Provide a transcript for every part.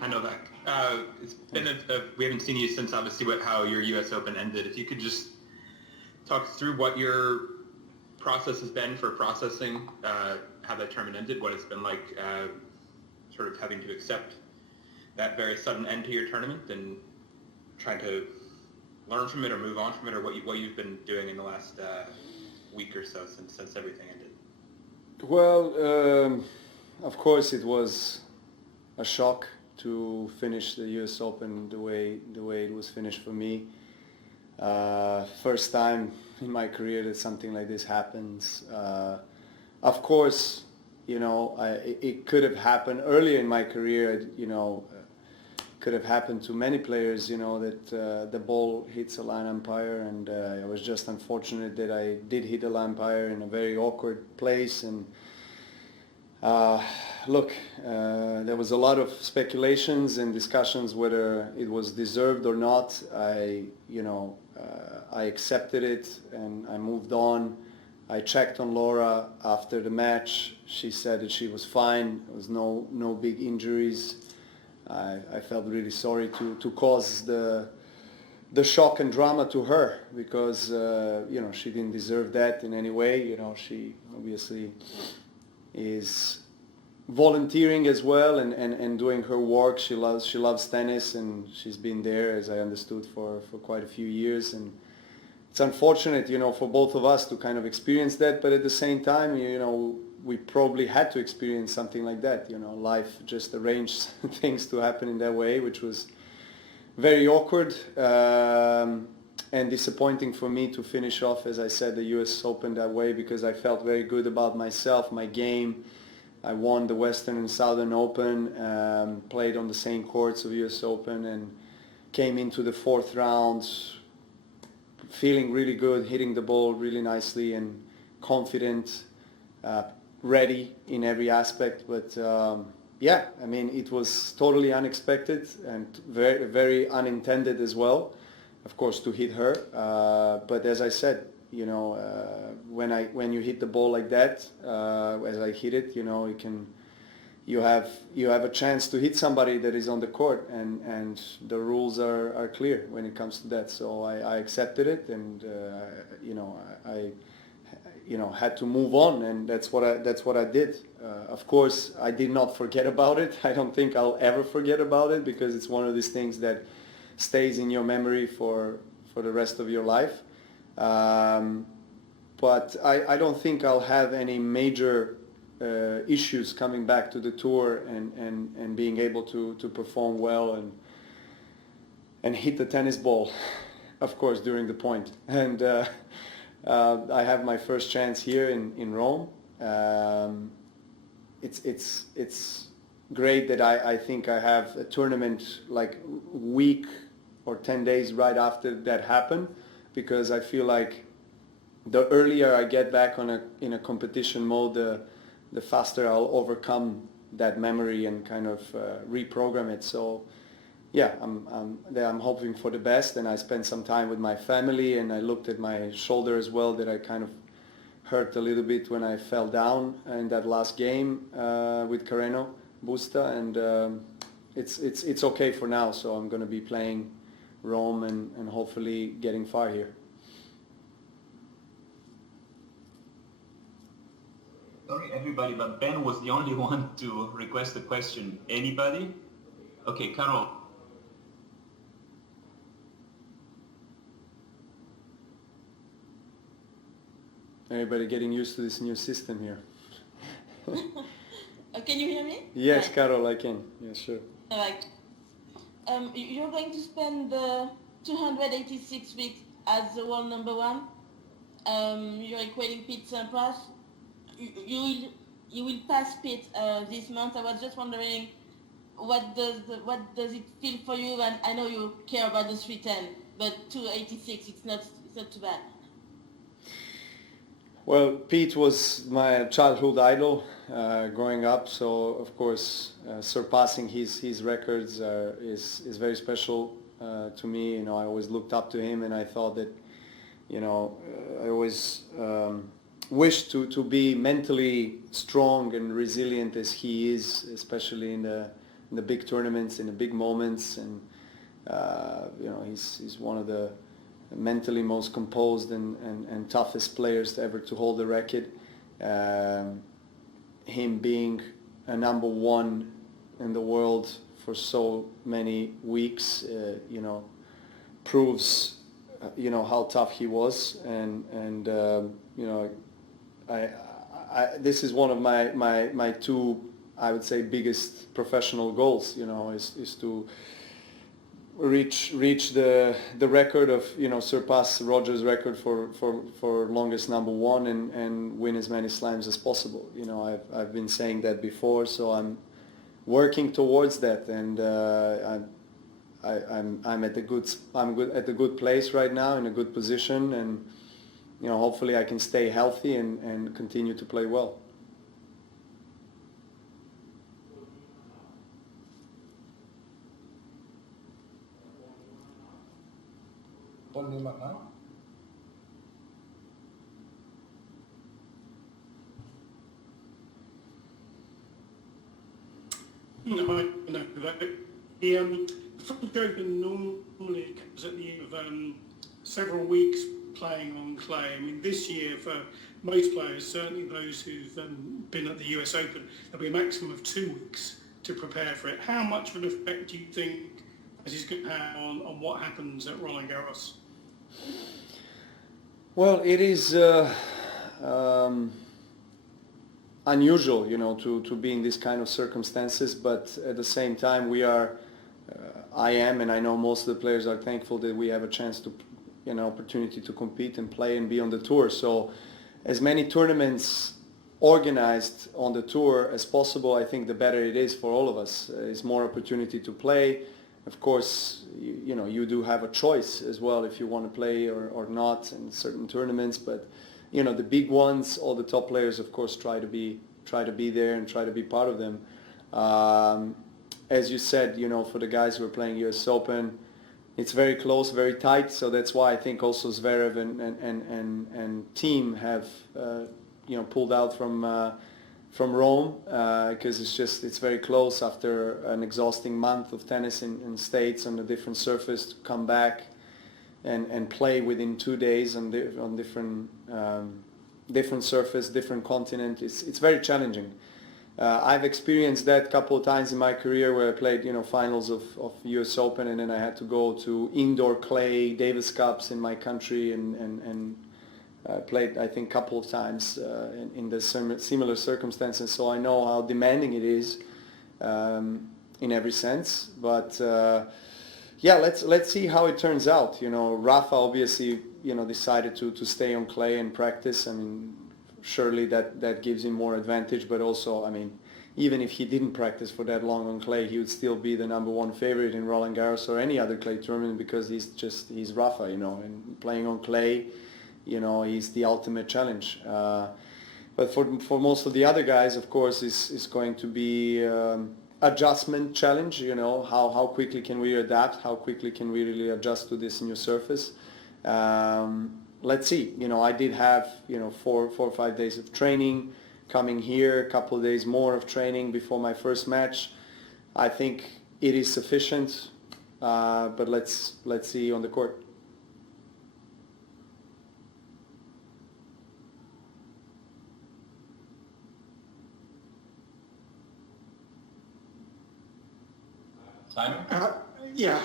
Hi, Novak. It's been we haven't seen you since obviously how your U.S. Open ended. If you could just talk through what your process has been for processing how that tournament ended, what it's been like sort of having to accept that very sudden end to your tournament and trying to learn from it or move on from it, or what you've been doing in the last week or so since everything ended. Well, of course it was a shock to finish the U.S. Open the way it was finished for me. First time in my career that something like this happens. Of course, it could have happened earlier in my career. Could have happened to many players. That the ball hits a line umpire, and I was just unfortunate that I did hit a line umpire in a very awkward place. And look, there was a lot of speculations and discussions whether it was deserved or not. I accepted it and I moved on. I checked on Laura after the match. She said that she was fine. There was no big injuries. I felt really sorry to cause the shock and drama to her because she didn't deserve that in any way. She obviously is volunteering as well and doing her work. She loves tennis, and she's been there, as I understood, for quite a few years. And it's unfortunate, for both of us to kind of experience that, but at the same time, we probably had to experience something like that. Life just arranged things to happen in that way, which was very awkward and disappointing for me to finish off, as I said, the US Open that way, because I felt very good about myself, my game. I won the Western and Southern Open, played on the same courts of US Open, and came into the fourth round feeling really good, hitting the ball really nicely and confident, ready in every aspect. But it was totally unexpected and very, very unintended as well, of course, to hit her. But as I said, when you hit the ball like that, as I hit it, you have a chance to hit somebody that is on the court, and the rules are clear when it comes to that. So I accepted it, and I had to move on, and that's what I did. Of course, I did not forget about it. I don't think I'll ever forget about it, because it's one of these things that stays in your memory for the rest of your life. But I don't think I'll have any major issues coming back to the tour and being able to perform well and hit the tennis ball, of course, during the point. And I have my first chance here in Rome. It's great that I think I have a tournament like week or 10 days right after that happened, because I feel like the earlier I get back in a competition mode, the faster I'll overcome that memory and kind of reprogram it. So yeah, I'm hoping for the best, and I spent some time with my family, and I looked at my shoulder as well, that I kind of hurt a little bit when I fell down in that last game with Carreno Busta, and it's okay for now. So I'm going to be playing Rome and hopefully getting far here. Sorry everybody, but Ben was the only one to request a question. Anybody? Okay, Carol. Everybody getting used to this new system here. Can you hear me? Yes, Right. Carol, I can. Yeah, sure. Right. You're going to spend the 286 weeks as the world number one. You're equating Pete Sampras. You will pass Pete this month. I was just wondering, what does it feel for you? And I know you care about the 310, but 286, it's not too bad. Well, Pete was my childhood idol growing up, so of course surpassing his records is very special to me. I always looked up to him, and I thought that I always wished to be mentally strong and resilient as he is, especially in the the big tournaments, in the big moments, and he's one of the mentally most composed and toughest players ever to hold the racket. Him being a number one in the world for so many weeks, proves how tough he was, and this is one of my two, I would say, biggest professional goals. Is to reach the record of surpass Roger's record for longest number one and win as many slams as possible. I've been saying that before, so I'm working towards that, and I'm at the good place right now, in a good position, and hopefully I can stay healthy and continue to play well. Maintenant. No, the French Open normally comes at the end of several weeks playing on clay. I mean, this year for most players, certainly those who've been at the US Open, there'll be a maximum of 2 weeks to prepare for it. How much of an effect do you think this is going to have on what happens at Roland Garros? Well, it is unusual, to be in these kind of circumstances, but at the same time I am, and I know most of the players are thankful that we have a chance to, opportunity to compete and play and be on the tour. So as many tournaments organized on the tour as possible, I think the better it is for all of us. It's more opportunity to play. Of course, you do have a choice as well if you want to play or not in certain tournaments, but the big ones, all the top players, of course, try to be there and try to be part of them. As you said, for the guys who are playing US Open, it's very close, very tight, so that's why I think also Zverev and team have pulled out from Rome, because it's very close after an exhausting month of tennis in States on a different surface to come back and play within 2 days on different surface, different continent. It's very challenging. I've experienced that a couple of times in my career where I played finals of US Open, and then I had to go to indoor clay Davis Cups in my country and played, I think, a couple of times in the similar circumstances, so I know how demanding it is in every sense. But let's see how it turns out. Rafa obviously decided to stay on clay and practice. I mean, surely that gives him more advantage, but also, I mean, even if he didn't practice for that long on clay, he would still be the number one favorite in Roland Garros or any other clay tournament, because he's Rafa, and playing on clay, he's the ultimate challenge. But for most of the other guys, of course, is going to be adjustment challenge. How quickly can we adapt? How quickly can we really adjust to this new surface? Let's see. I did have 4 or 5 days of training coming here, a couple of days more of training before my first match. I think it is sufficient, but let's see on the court. Simon? Yeah.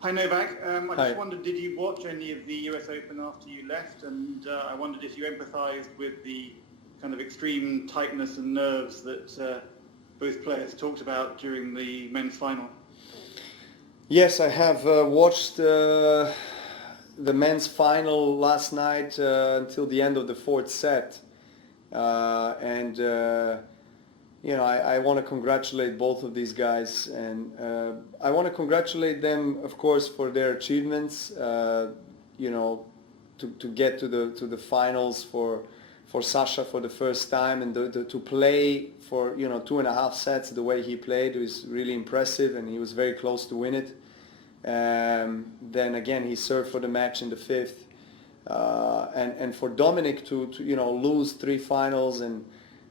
Hi Novak. I Hi. just wondered, did you watch any of the US Open after you left? And I wondered if you empathised with the kind of extreme tightness and nerves that both players talked about during the men's final. Yes, I have watched the men's final last night until the end of the fourth set, and I want to congratulate both of these guys, and I want to congratulate them, of course, for their achievements. To get to the finals for Sasha for the first time, and to play for 2.5 sets the way he played was really impressive, and he was very close to win it. Then again, he served for the match in the fifth, and for Dominic to lose 3 finals and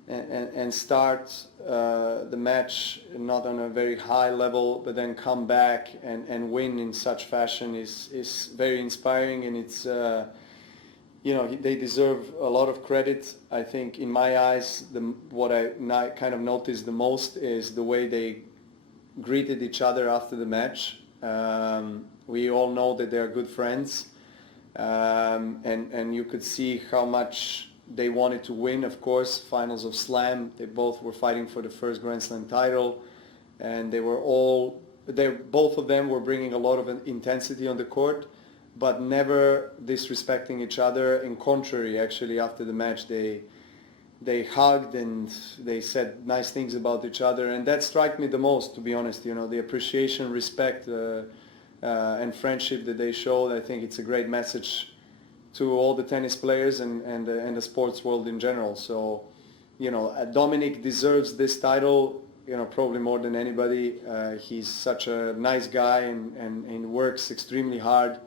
and start the match not on a very high level, but then come back and win in such fashion is very inspiring, and it's they deserve a lot of credit. I think in my eyes, what I kind of noticed the most is the way they greeted each other after the match. We all know that they are good friends, and you could see how much they wanted to win. Of course, finals of Slam, they both were fighting for the first Grand Slam title, and both of them were bringing a lot of intensity on the court, but never disrespecting each other. In contrary, actually, after the match, they hugged and they said nice things about each other, and that struck me the most, to be honest. The appreciation, respect, and friendship that they showed. I think it's a great message to all the tennis players and the sports world in general. So, Dominic deserves this title, probably more than anybody. He's such a nice guy and works extremely hard.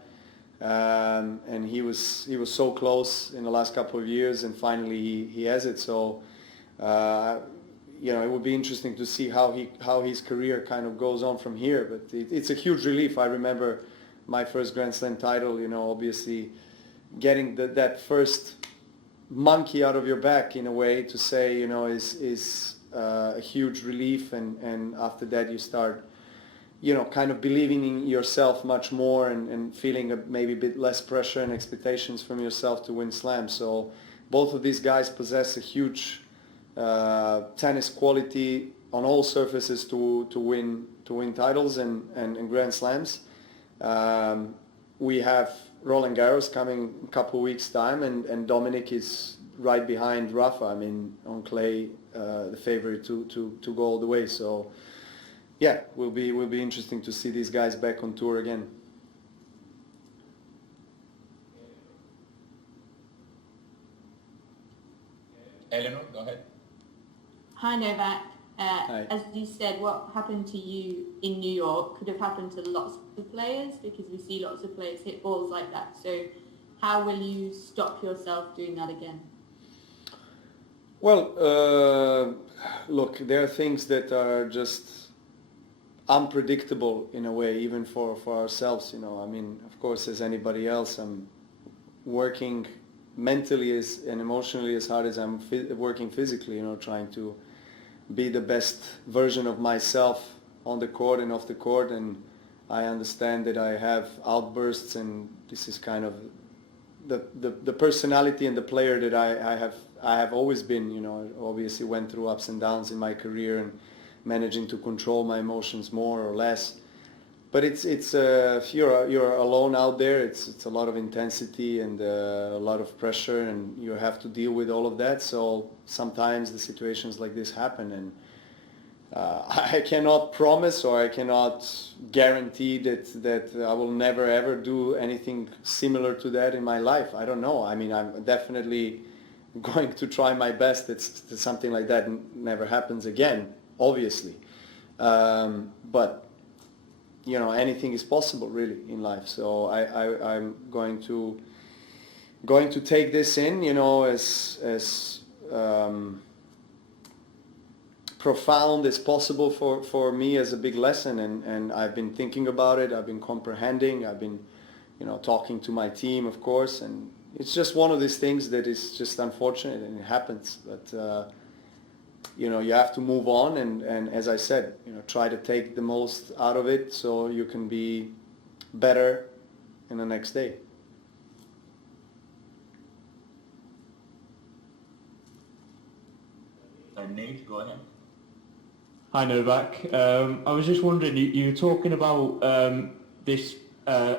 And he was so close in the last couple of years, and finally he has it. So, it would be interesting to see how his career kind of goes on from here. But it's a huge relief. I remember my first Grand Slam title. Obviously, getting that first monkey out of your back in a way to say, is a huge relief, and after that you start, kind of believing in yourself much more and feeling maybe a bit less pressure and expectations from yourself to win slams. So both of these guys possess a huge tennis quality on all surfaces to win titles and Grand Slams. We have Roland Garros coming a couple of weeks' time, and Dominic is right behind Rafa. I mean, on clay, the favorite to go all the way. So, yeah, will be interesting to see these guys back on tour again. Eleanor, go ahead. Hi, Novak. Hi. As you said, what happened to you in New York could have happened to lots of players, because we see lots of players hit balls like that. So how will you stop yourself doing that again? Well, look, there are things that are just unpredictable in a way, even for ourselves. I mean, of course, as anybody else, I'm working mentally and emotionally as hard as I'm working physically, trying to be the best version of myself on the court and off the court. And I understand that I have outbursts, and this is kind of the personality and the player that I have always been. Obviously went through ups and downs in my career and managing to control my emotions more or less. But it's if you're alone out there, it's a lot of intensity and a lot of pressure, and you have to deal with all of that. So sometimes the situations like this happen, and I cannot promise or I cannot guarantee that I will never ever do anything similar to that in my life. I don't know. I mean, I'm definitely going to try my best that something like that never happens again, obviously. But anything is possible really in life. So I'm going to take this in, as profound as possible for me as a big lesson. And I've been thinking about it. I've been comprehending. I've been, talking to my team, of course. And it's just one of these things that is just unfortunate, and it happens. But you have to move on, and as I said, try to take the most out of it so you can be better in the next day. Nate, go ahead. Hi Novak. I was just wondering, you were talking about this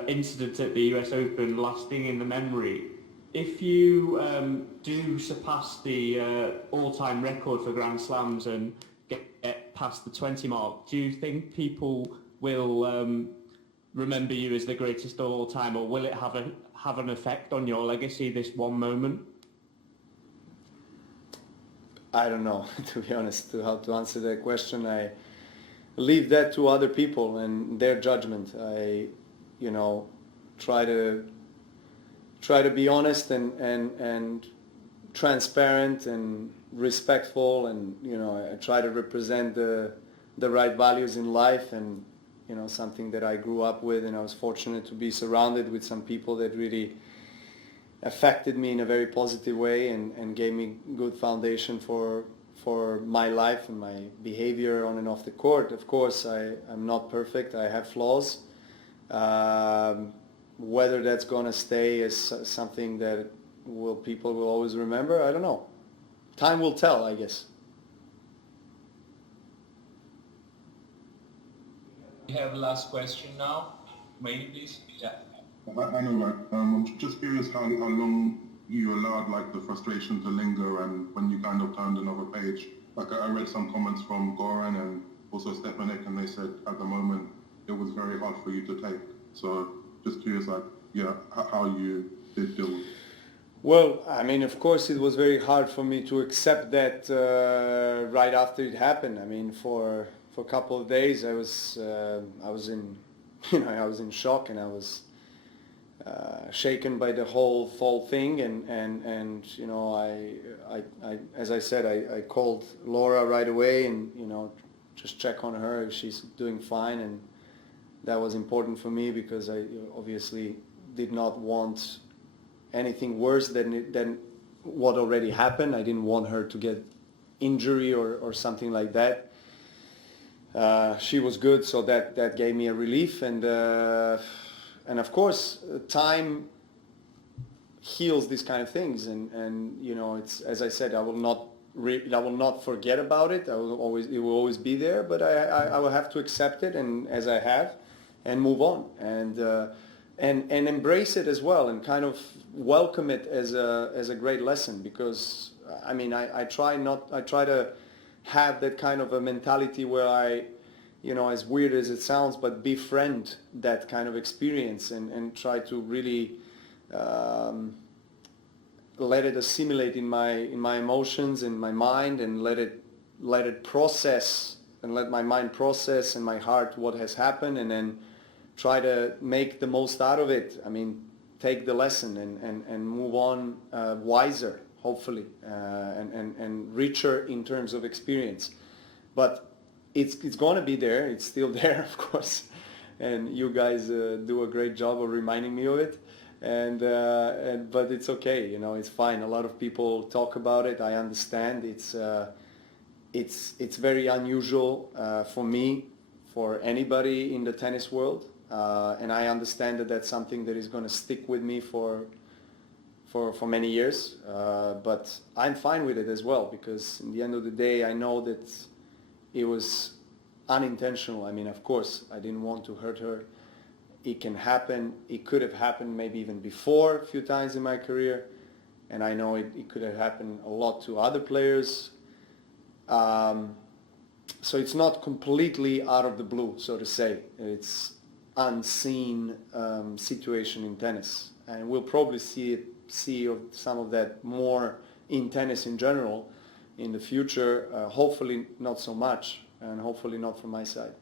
incident at the US Open lasting in the memory. If you do surpass the all-time record for Grand Slams and get past the 20 mark, do you think people will remember you as the greatest of all time, or will it have an effect on your legacy, this one moment? I don't know, to be honest, how to answer that question. I leave that to other people and their judgment. I, try to be honest and transparent, and respectful, and I try to represent the right values in life, and something that I grew up with, and I was fortunate to be surrounded with some people that really affected me in a very positive way, and gave me good foundation for my life and my behavior on and off the court. Of course, I'm not perfect. I have flaws. Whether that's going to stay as something that people will always remember, I don't know. Time will tell, I guess. We have last question now. Maybe, please. Yeah. I know that. I'm just curious how long you allowed like the frustration to linger, and when you kind of turned another page. Like I read some comments from Goran and also Stepanek, and they said at the moment it was very hard for you to take. So just curious, like, yeah, how you did deal with it. Well, I mean, of course, it was very hard for me to accept that right after it happened. I mean, for a couple of days, I was in, I was in shock, and I was shaken by the whole thing, and I as I said, I called Laura right away, and just check on her if she's doing fine, and that was important for me because I obviously did not want anything worse than what already happened. I didn't want her to get injury or something like that. She was good, so that gave me a relief, and of course time heals these kind of things, and it's, as I said, I will not forget about it. It will always be there, but I will have to accept it, and as I have, and move on, and embrace it as well, and kind of welcome it as a great lesson, because I mean I try to have that kind of a mentality where I, as weird as it sounds, but befriend that kind of experience, and try to really let it assimilate in my emotions, in my mind, and let it process, and let my mind process and my heart what has happened, and then try to make the most out of it. I mean, take the lesson and move on wiser, hopefully, and richer in terms of experience. But it's going to be there. It's still there, of course, and you guys do a great job of reminding me of it. But it's okay. It's fine. A lot of people talk about it. I understand. It's very unusual for me, for anybody in the tennis world. And I understand that that's something that is going to stick with me for many years, but I'm fine with it as well, because in the end of the day I know that it was unintentional. I mean, of course, I didn't want to hurt her. It can happen. It could have happened maybe even before a few times in my career, and I know it could have happened a lot to other players. So it's not completely out of the blue, so to say. It's unseen situation in tennis, and we'll probably see some of that more in tennis in general in the future. Hopefully not so much, and hopefully not from my side.